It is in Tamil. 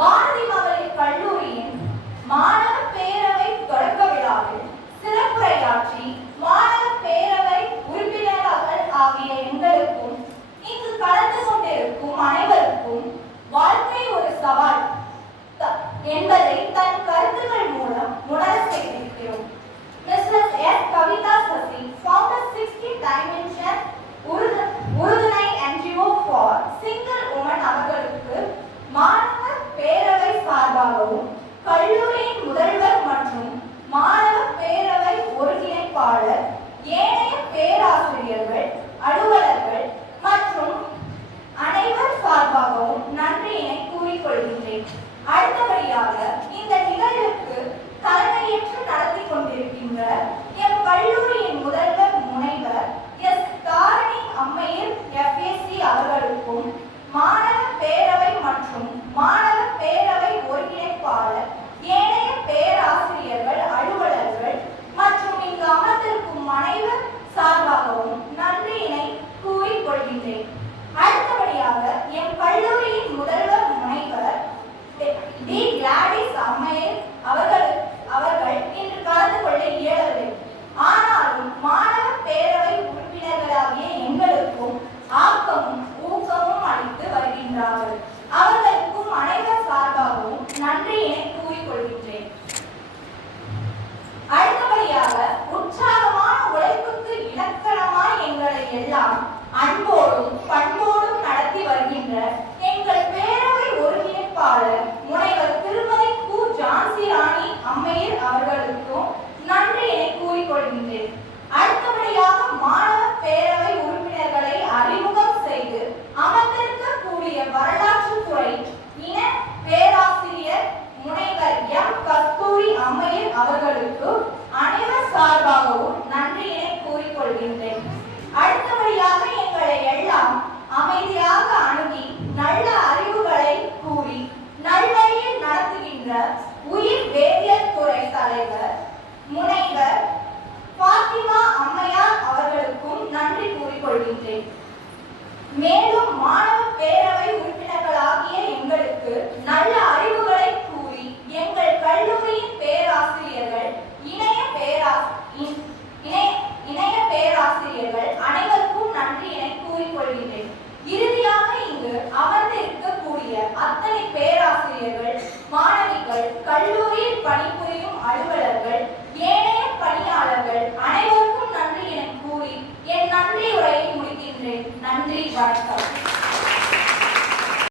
Bye. அன்போடும் பண்போடும் நடத்தி வருகின்ற எங்கள் பேரவை ஒருங்கிணைப்பாளர் முனைவர் திருமதி கு. ஜான்சி ராணி அம்மையர் அவர்களுக்கும் நன்றியை கூறிக்கொள்கின்றேன். அடுத்தபடியாக மாணவ பேரவை உறுப்பினர்களை அறிமுகம் செய்து அமர்ந்திருக்கக்கூடிய வரலாற்று துறை இன பேராசிரியர் முனைவர் எம். கஸ்தூரி அம்மையர் அவர்களுக்கு அனைவர் சார்பாகவும் நன்றியினை கூறிக்கொள்கின்றேன். மேலும் மாணவ பேரவை உறுப்பினர்களாகிய எங்களுக்கு நல்ல அறிவுகளை கூறி எங்கள் கல்லூரியின் பேராசிரியர்கள் இணைய பேராசி இணைய இணைய பேராசிரியர்கள் அனைவருக்கும் நன்றியினை கூறிக்கொள்கிறேன் இறுதியாக இங்கு அமர்ந்திருக்கக்கூடிய அத்தனை பேராசிரியர்கள் மாணவிகள் கல்லூரியில் பணிபுரியும் அலுவலர்கள் vai estar. Tá?